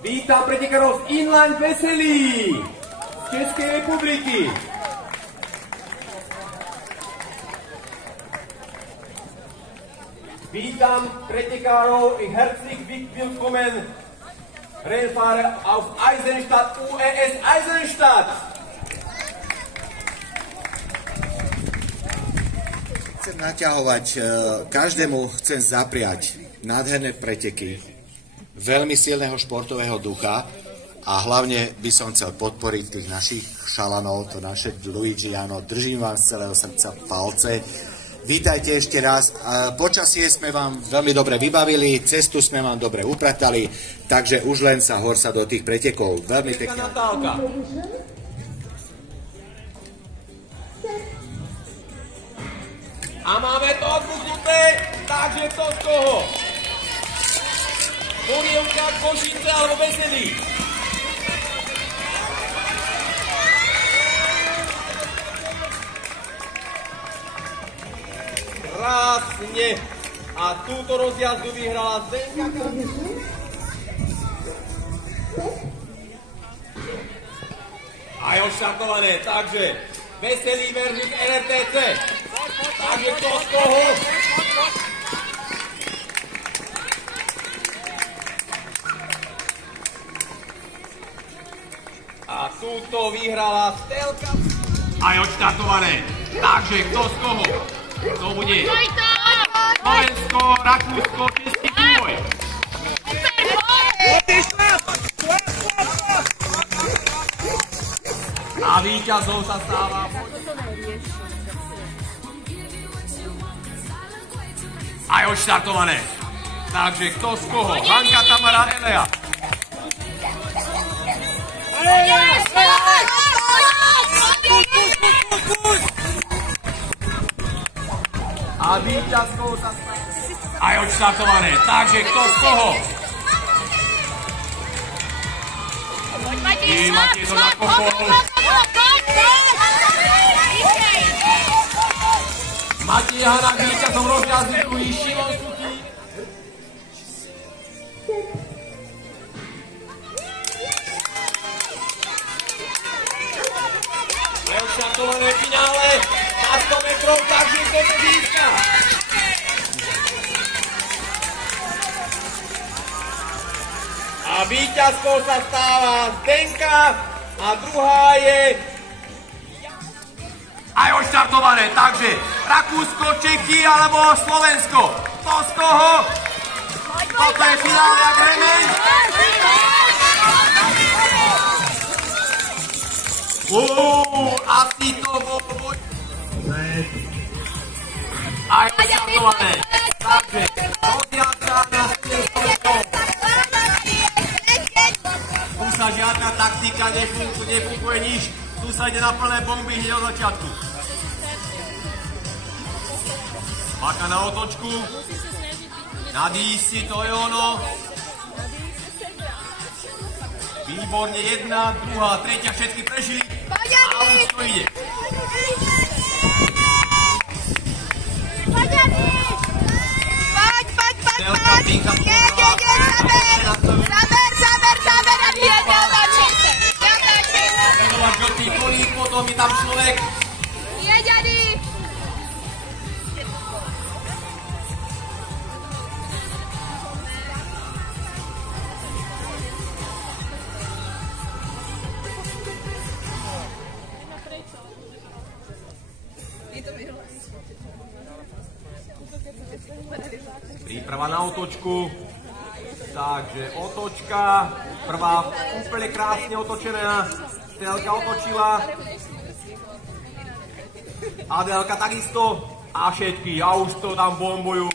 Vítam pretekárov z Inline Veselí z Českej republiky. Vítam pretekárov i herzlich willkommen Rennfahrer aus Eisenstadt, UES Eisenstadt. Chcem naťahovať, každému chcem zapriať nádherné preteky, veľmi silného športového ducha a hlavne by som chcel podporiť tých našich šalanov, to naše Luigiano. Držím vám z celého srdca palce. Vítajte ešte raz. Počasie sme vám veľmi dobre vybavili, cestu sme vám dobre upratali, takže už len sa horsa do tých pretekov. Veľmi pekne. A máme to odbuknuté, takže to z koho? Polievka, Košice alebo Veselí? Krásne. A túto rozjazdu vyhrala Zdenka. Aj odštartované, takže Veselí versus NRTC. Takže kto z koho? A túto vyhrala Stelka. Aj odštartované. Takže kto z koho? To bude Slovensko, Rakúsko, Český vývoj. A víťazom sa stáva aj odštartované. Takže kto z koho? Hanka, Tamara, Elea. A víťazkou sa stáva aj odštartované. Takže kto z koho? I máte to na pokol. Matej Hanák víťazom rozjazdu, druhý Šimon Suchý. Odštartované finále na 100 metrov, takže kto to získa? A víťazkou sa stáva Zdenka a druhá je aj odštartované, takže Rakúsko, Čechy alebo Slovensko. To z koho? Toto je finále jak remeň. Asi to bol boj. Aj odštartované, takže rozjazda na 100 metrov. Tu sa žiadna taktika nefunguje nič. Tu sa ide na plné bomby hneď od začiatku. Maka na otočku. Nadíš si, to je ono. Výborne, jedna, druhá, tretia, všetky prežili. A už to ide. Stelka, Pinka, žltý kolík, potom je tam človek. Jeďaný! Príprava na otočku. Takže otočka. Prvá úplne krásne otočená. Stelka otočila. Adélka takisto. A všetky. A už to tam bombujú.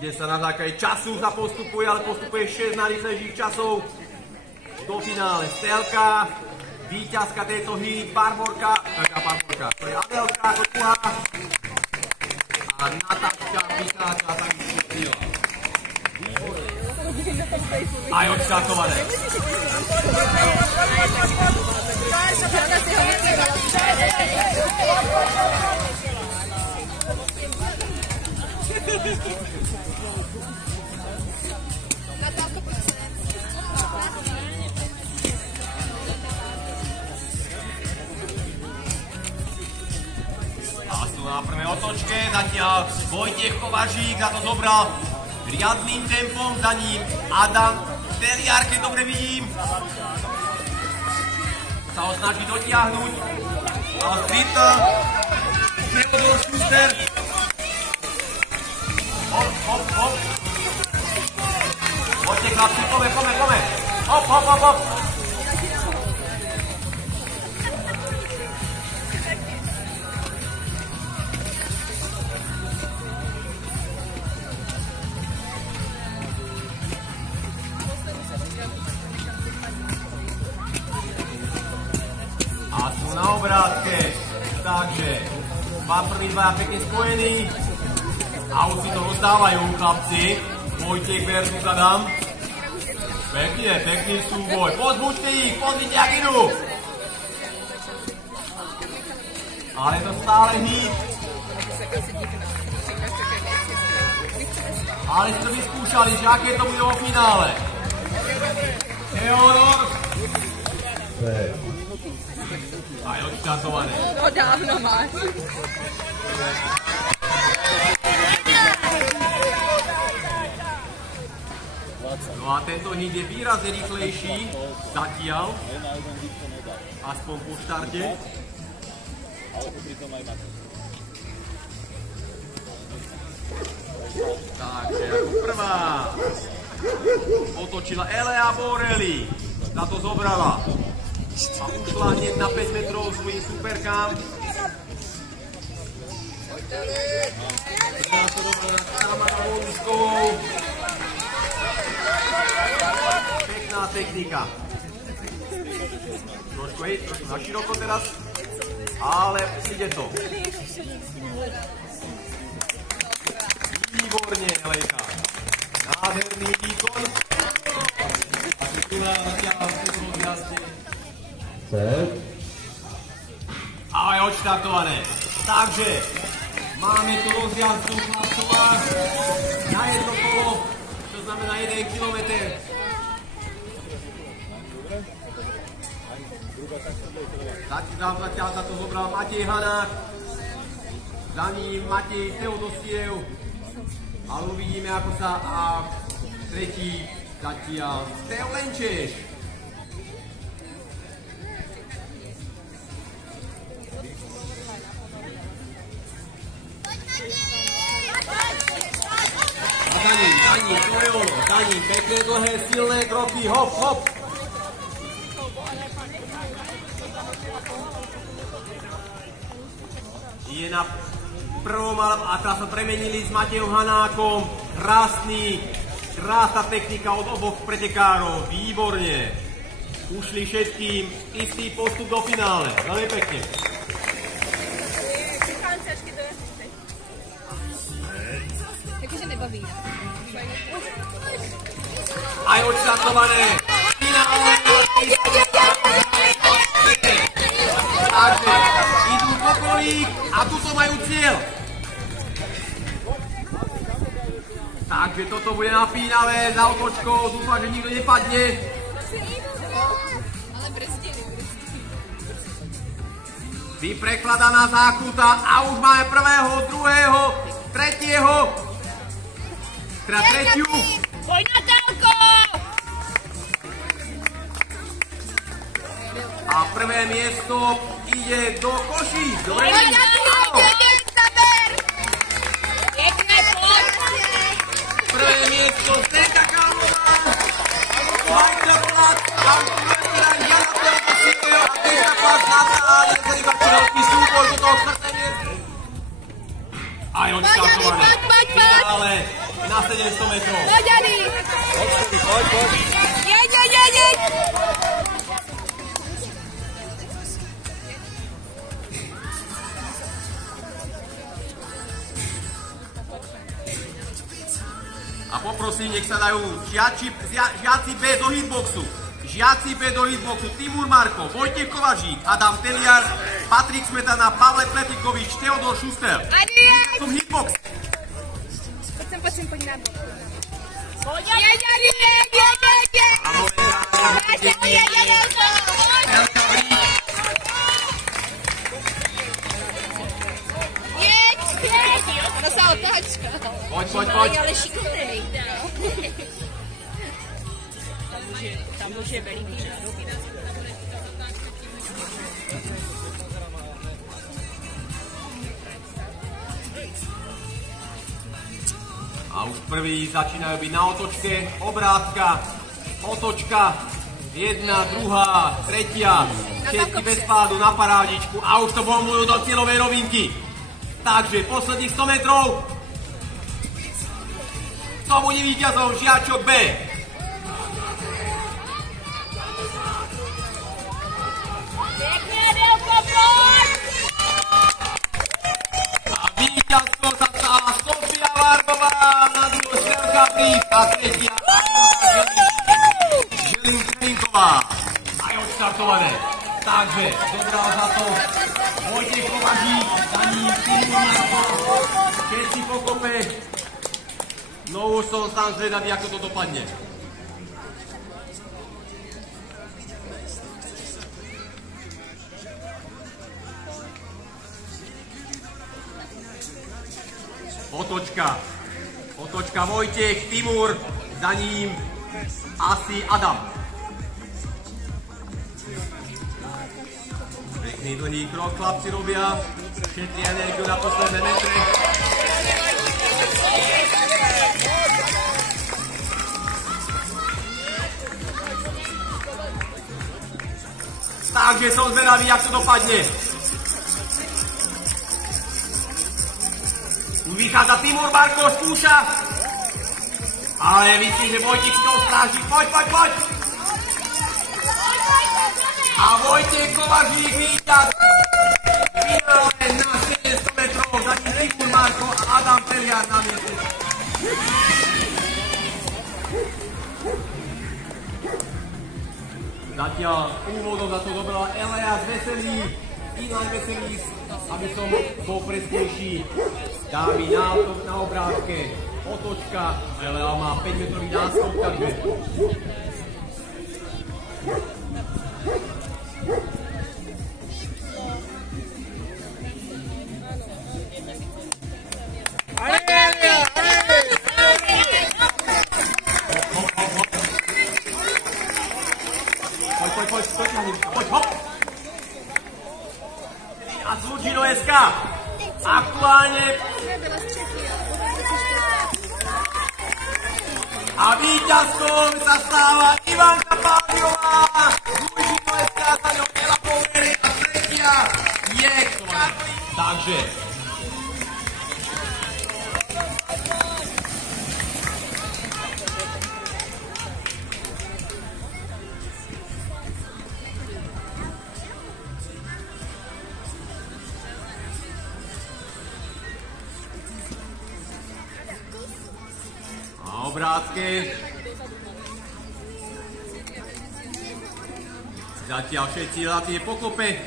Ide sa na základe času, sa postupuje, ale postupuje 6 najrýchlejších časov do finále. Stelka, víťazka tejto hry, Barborka, to je Adélka ako druhá. A Natáčka vychádza takisto cíl. Aj odštartované. na prvé otočke, zatiaľ Vojtech Kovařík za to zobral riadným tempom, za ním Adam Teliar, keď dobre vidím. Sa ho snaží dotiahnuť. Streeter, Theodor Schuster. Hop, hop, hop. Poďte chlapci, pome. Hop, hop, hop, hop. A sú na obrátke. Takže dvaja pekne spojení. A už si to rozdávajú chlapci. Vojtech versus Adam. Pekný súboj. Pozbuďte ich, pozrite, jak idú. Ale je to stále hit. Ale si to vyskúšali, že aké to bude vo finále. Theodor. A je odštartované. To dávno máš. No a tento hit je výrazne rýchlejší zatiaľ. Aspoň po štarte. Takže ako prvá otočila Elea Borelli. Tá to zobrala. A ušla hneď na 5 metrov svojim superkám. Prvá to dobrá na Tamara Voluskovou. Pekná technika. Trošku na široko teraz, ale ide to. Výborne, Elejka. Nádherný výkon. A tu druhá natiahla v tom rozjazde. A je odštartované. Takže máme tu rozjazdu chlapcová na jedno kolo, čo znamená 1 kilometr. Zatiaľ sa to zobral Matej Hanák, za ním Matej Teodosiev, ale uvidíme, ako sa tretí zatiaľ Teo Lenčeš. Za ním, to je ono, za ním, pekné, dlhé, silné kroky, hop, hop. Je na prvom, a teraz sa premenili s Matejom Hanákom. Krásna technika od oboch pretekárov, výborne. Ušli všetkým, istý postup do finále, veľmi pekne. Takže nebaví. Aj odštartované. Finále. Takže idú po kolík a tuto majú cieľ. Takže toto bude napínavé za otočkou. Dúfam, že nikto nepadne. Ale brzdili. Vyprekladaná zákuta a už máme prvého, druhého, tretieho. Teda tretiu. Poď na telko! A prvé miesto ide do Košíc. Poď na telko! Prvé miesto Zdenka Kalmová. Majka Plat. A už teda Jana Teodosiev. A Zdenka Plat zlatá. A nezaný veľký súboj do toho čtvrté miesto. A je odštartované. Finále na 700 metrov. Poď, Jani! Poď. Jeď! A poprosím, nech sa dajú žiaci B do hitboxu. Žiaci B do hitboxu. Timur Marko, Vojtech Kovařík, Adam Teliar, Patrik Smetana, Pavle Pletikovič, Theodor Schuster. Som hitbox. Poď sem, poď na bok. Poď, jeď! Ono sa otáča. Poď. Ale šikovnej. Tam už je veľký nárok. A už prvý začínajú byť na otočke, obrátka, otočka, jedna, druhá, tretia, všetky bez pádu na parádičku a už to bombujú do cieľovej rovinky. Takže posledných 100 metrov. To bude víťazom žiačok B. A víťazkou sa stala Sofia Vargová, na druhú Stelka Brich a tretia Želinková. Aj odštartované. Takže dobrá za to Vojtech Kovařík, za ním Timur Marko, všetci pokope. No už som sám zvedavý, ako to dopadne. Otočka Vojtech, Timur, za ním asi Adam. Pekný dlhý krok chlapci robia, šetria energiu na posledné metre. Takže som zvedavý, jak to dopadne. Vychádza Timur Marko, skúša. Ale myslím, že Vojtech si to stráži. Poď. A Vojtech Kovařík víťaz. Finále na 700 metrov. Za ním Timur Marko a Adam Peliar na mieste. Zatiaľ úvodom za to dobrala Elias Veselý, Ilan Veselý, aby som bol presnejší. Dámy na obrázke, otočka, Elea má 5-metrový náskok, takže... Poď, hop! A Zlučino SK aktuálne a víťazkou sa stáva Ivanka Pávňová, Zlučino SK za ňou Ela Povery a tretia je takže obrázke. Zatiaľ všetci relatívne pokope.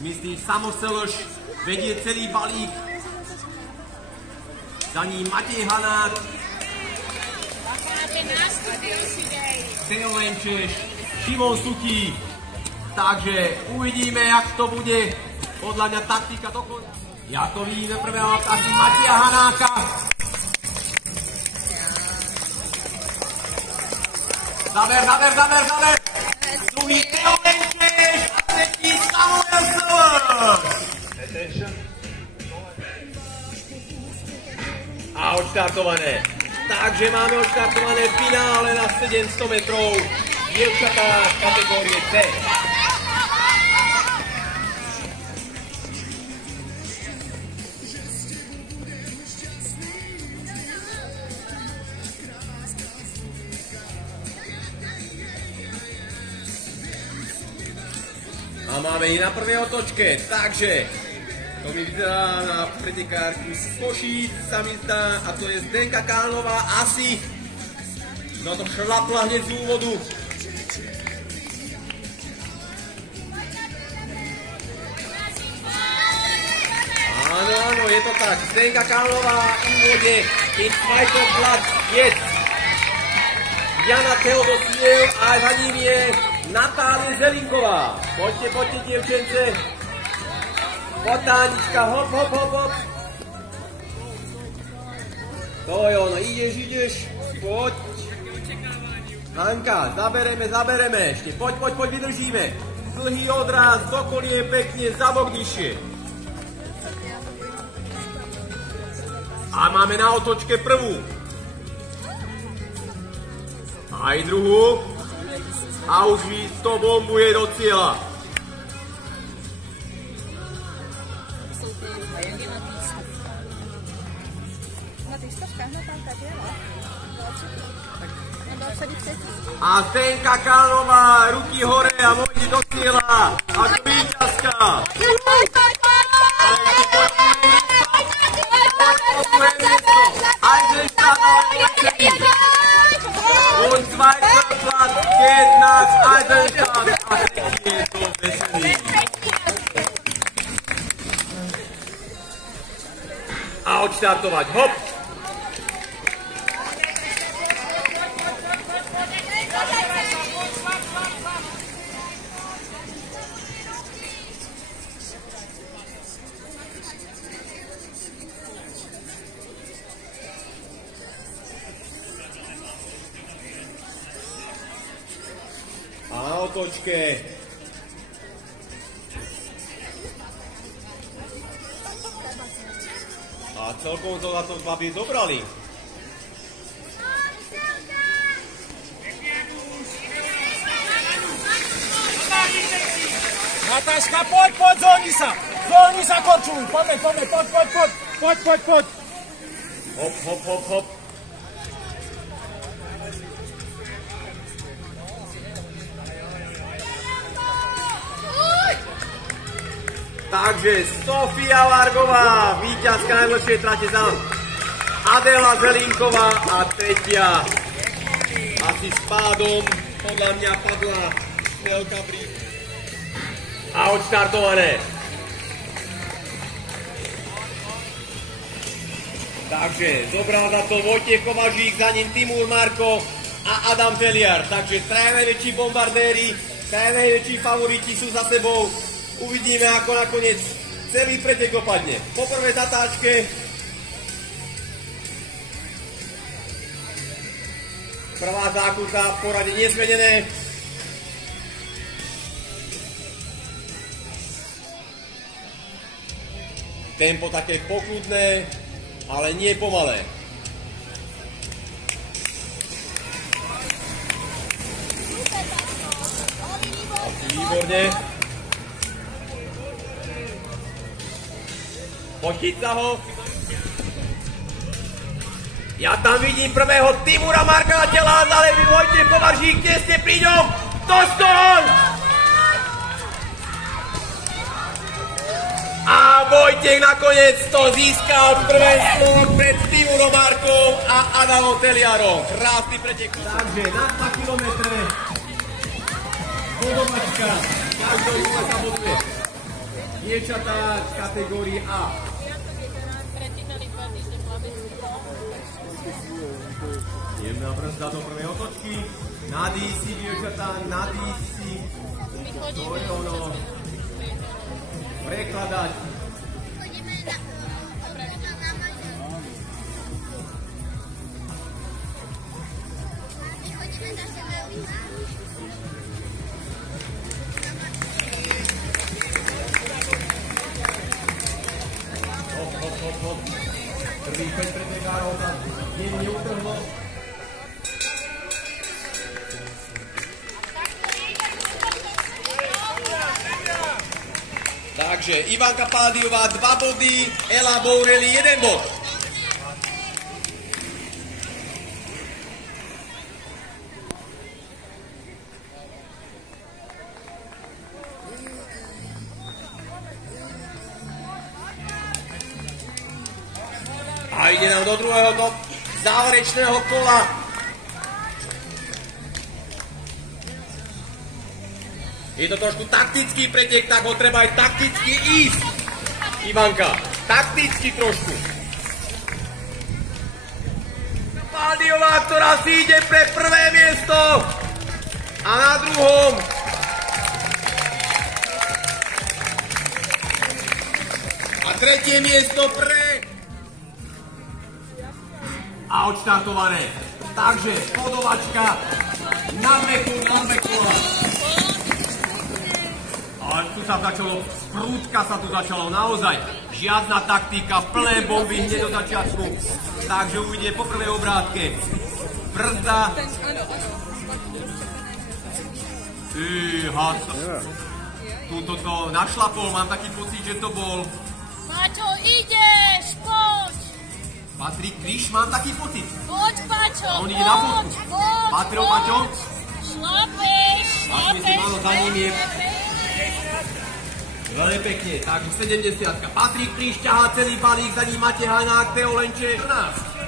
Myslím, Samoseloš vedie celý balík. Za ním Matej Hanák. Teo Lemčeš, Šimon Suchý. Takže uvidíme, jak to bude. Podľa mňa taktika dokonca. Ja to vidíme prvého asi Mateja Hanáka. Zaber. Druhý Teo Lemčeš a tretí Samuel Seloš. A odštartované. Takže máme odštartované finále na 700 metrov. Dievčatá kategórie C. A máme ich na prvej otočke, takže to mi vyzerá na pretekárku z Košíc, sa mi zdá, a to je Zdenka Kálnová asi. No to šlapla hneď z úvodu. Áno, je to tak. Zdenka Kálnová v úvode, in zweiter Platz jetzt Jana Teodosiev a za ním je Natália Želinková. Poďte, dievčence. Potánička, hop. To je ono, ideš, poď. Hanka, zabereme ešte, poď, vydržíme. Dlhý odraz, do kolie pekne, za bok nižšie. A máme na otočke prvú. Aj druhú. A už to bombuje do cieľa. A Zdenka Kánová, ruky hore a môjde do cieľa. Ako víťazka. Und zweiter Platz geht nach Eisenstadt. A tretí je to Veselý. A odštartovať, hop. A na otočke. A celkom to na to babi zobrali. Natáška, poď, zóni sa, Korčuj, poďme, poď. Hop. Takže Sofia Vargová, víťazka najlepšej trate za Adela Zelinková a tretia. Asi s pádom podľa mňa padla Nelka Brík. A odštartované. Takže zobral za to Vojtech Kovažík, za ním Timur Marko a Adam Teliar. Takže traja najväčší bombardéri, traja najväčší favoriti sú za sebou. Uvidíme, ako nakoniec celý pretek dopadne. Po prvej zatáčke prvá zákrutá v porade nezmenené. Tempo také pokludné, ale nie pomalé. Výborne. Pochyť sa ho. Ja tam vidím prvého Timura Marka na tela, ale vy Vojtech Kovažík, tesne pri ňom. Dostoj! A Vojtech nakoniec to získal prvenstvo pred Timurom Markom a Adamom Teliarom. Krásny pretek. Takže na 2 kilometre bodovačka. Každou júle sa boduje. Dievčatá v kategórii A. Jemná brzda do prvej otočky. Nadýj si, dievčatá, nadýj si. To je ono. Prekladať. Hop. Prvý peť pretekárov sa jemne utrhlo. Takže Ivanka Paldiová 2 body, Ela Boureli 1 bod. A ide nám do druhého záverečného kola. Je to trošku taktický pretek, tak ho treba aj takticky ísť. Ivanka, takticky trošku. Paldiová, ktorá si ide pre prvé miesto. A na druhom a tretie miesto pre A odštartované. Takže podovačka na meku. Ale tu sa začalo, sprúdka sa tu začalo naozaj. Žiadna taktika, plné bomby hneď do začiatku. Takže uvidíme po prvej obrátke. Brzda. Túto to našlapol, mám taký pocit, že to bol... Paťo, ideš, poď! Patrik Kriš, mám taký pocit. Poď, Paťo, On ide na fotku. Patril, Paťo? Šlapeš. Málo za ním je. Veľmi pekne, takže 70. Patrik Kriš ťahá celý balík, za ním Matej Hajnák, Teo Lenče 14.